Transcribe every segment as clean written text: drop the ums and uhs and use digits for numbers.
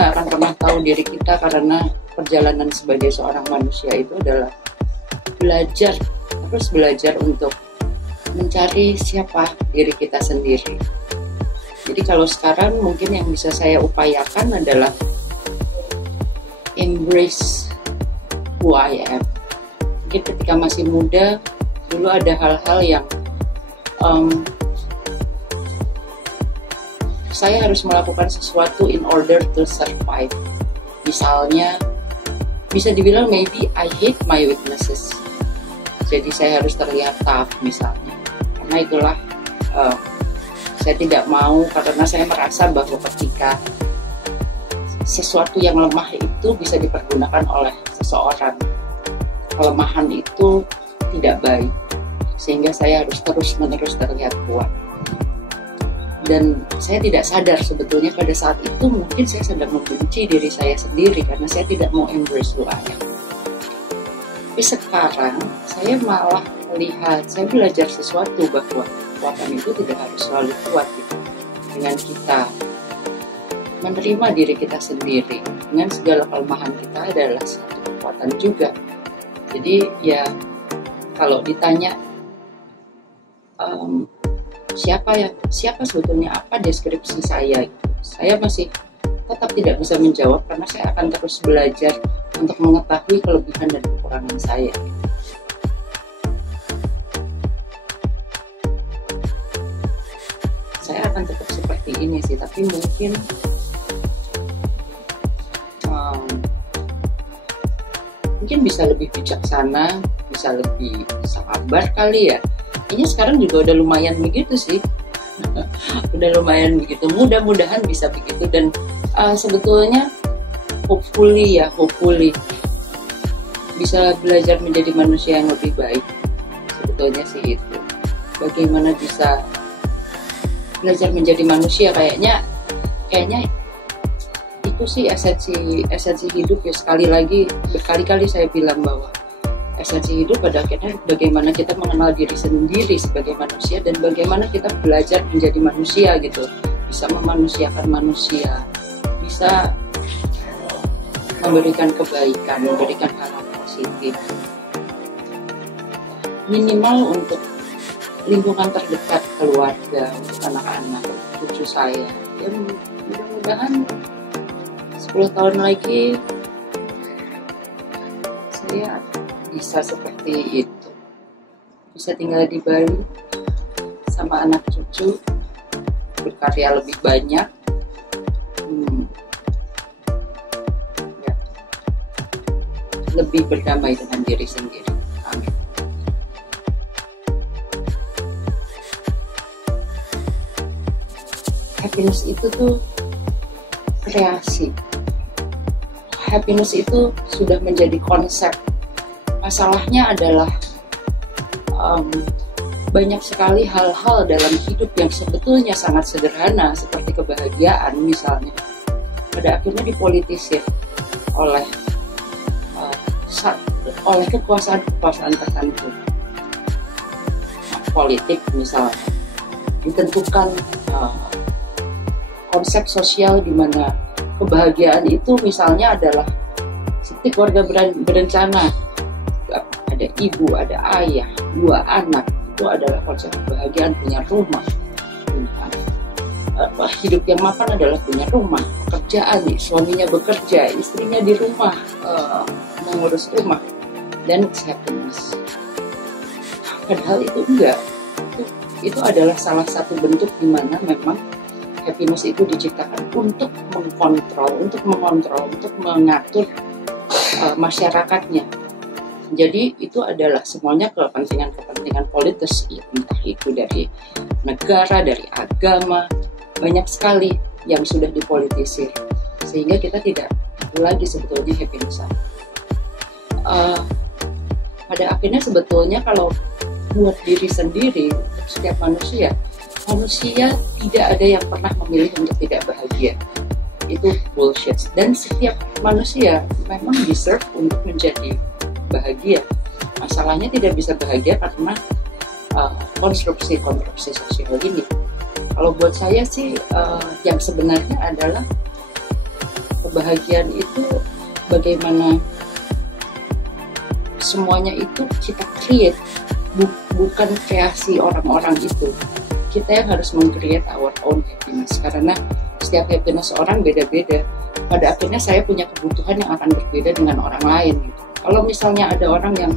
nggak akan pernah tahu diri kita, karena perjalanan sebagai seorang manusia itu adalah belajar, terus belajar untuk mencari siapa diri kita sendiri. Jadi kalau sekarang mungkin yang bisa saya upayakan adalah embrace who I am. Mungkin ketika masih muda, dulu ada hal-hal yang saya harus melakukan sesuatu in order to survive. Misalnya, bisa dibilang maybe I hate my weaknesses. Jadi saya harus terlihat tough misalnya. Karena itulah saya tidak mau, karena saya merasa bahwa ketika sesuatu yang lemah itu bisa dipergunakan oleh seseorang, kelemahan itu tidak baik. Sehingga saya harus terus-menerus terlihat kuat. Dan saya tidak sadar sebetulnya pada saat itu mungkin saya sedang membenci diri saya sendiri karena saya tidak mau embrace who I am. Tapi sekarang saya malah melihat, saya belajar sesuatu bahwa kekuatan itu tidak harus selalu kuat gitu. Dengan kita menerima diri kita sendiri dengan segala kelemahan kita adalah satu kekuatan juga. Jadi ya kalau ditanya siapa sebetulnya, apa deskripsi saya, saya masih tetap tidak bisa menjawab karena saya akan terus belajar untuk mengetahui kelebihan dan kekurangan saya. Saya akan tetap seperti ini sih, tapi mungkin bisa lebih bijaksana, bisa lebih sabar kali ya. Kayaknya sekarang juga udah lumayan begitu sih. Udah lumayan begitu, mudah-mudahan bisa begitu. Dan sebetulnya hopefully bisa belajar menjadi manusia yang lebih baik. Sebetulnya sih itu, bagaimana bisa belajar menjadi manusia, kayaknya itu sih esensi hidup ya. Sekali lagi, berkali-kali saya bilang bahwa esensi hidup pada akhirnya bagaimana kita mengenal diri sendiri sebagai manusia dan bagaimana kita belajar menjadi manusia gitu, bisa memanusiakan manusia, bisa memberikan kebaikan, memberikan hal positif, minimal untuk lingkungan terdekat, keluarga, untuk anak-anak, cucu saya. Ya mudah-mudahan 10 tahun lagi saya bisa seperti itu, bisa tinggal di Bali sama anak cucu, berkarya lebih banyak, ya, lebih berdamai dengan diri sendiri. Amin. Happiness itu tuh kreasi. Happiness itu sudah menjadi konsep. Masalahnya adalah banyak sekali hal-hal dalam hidup yang sebetulnya sangat sederhana seperti kebahagiaan misalnya, pada akhirnya dipolitisir oleh kekuasaan tertentu. Politik misalnya ditentukan konsep sosial di mana kebahagiaan itu misalnya adalah seperti keluarga berencana. Ada ibu, ada ayah, 2 anak, itu adalah konsep kebahagiaan. Punya rumah, hidup yang mapan adalah punya rumah, pekerjaan, suaminya bekerja, istrinya di rumah mengurus rumah, dan happiness. Padahal itu enggak, itu adalah salah satu bentuk di mana memang happiness itu diciptakan untuk mengontrol, untuk mengatur masyarakatnya. Jadi itu adalah semuanya kepentingan politis, entah itu dari negara, dari agama, banyak sekali yang sudah dipolitisir, sehingga kita tidak tahu lagi sebetulnya happiness. Pada akhirnya sebetulnya kalau buat diri sendiri, setiap manusia tidak ada yang pernah memilih untuk tidak bahagia. Itu bullshit. Dan setiap manusia memang deserve untuk menjadi bahagia. Masalahnya tidak bisa bahagia karena konstruksi sosial ini. Kalau buat saya sih yang sebenarnya adalah kebahagiaan itu bagaimana semuanya itu kita create, bukan kreasi orang-orang itu. Kita yang harus meng-create our own happiness, karena setiap happiness orang beda-beda. Pada akhirnya saya punya kebutuhan yang akan berbeda dengan orang lain gitu. Kalau misalnya ada orang yang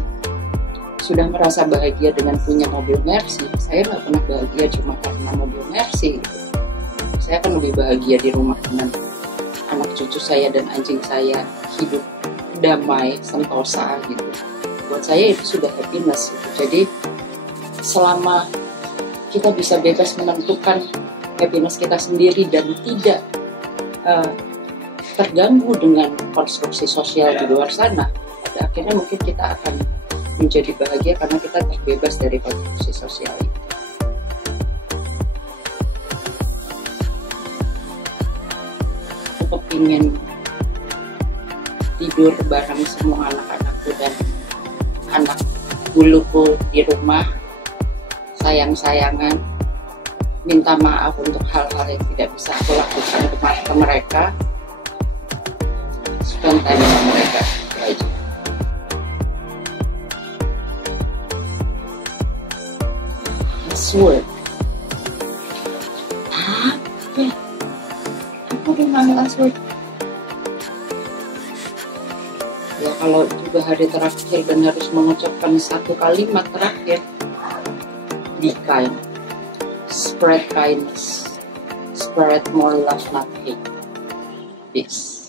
sudah merasa bahagia dengan punya mobil Mercy, saya nggak pernah bahagia cuma karena mobil Mercy gitu. Saya akan lebih bahagia di rumah dengan anak cucu saya dan anjing saya, hidup damai, sentosa gitu. Buat saya itu sudah happiness gitu. Jadi selama kita bisa bebas menentukan happiness kita sendiri dan tidak terganggu dengan konstruksi sosial di luar sana, pada akhirnya mungkin kita akan menjadi bahagia karena kita terbebas dari konstruksi sosial itu. Aku kepingin tidur bareng semua anak-anakku dan anak buluku di rumah, sayang-sayangan, minta maaf untuk hal-hal yang tidak bisa aku lakukan ke mereka, spend time sama mereka, itu aja. Last word. Apa memang last word? Ya kalau juga hari terakhir dan harus mengucapkan satu kalimat terakhir, be kind, spread kindness, spread more love, not hate. Peace.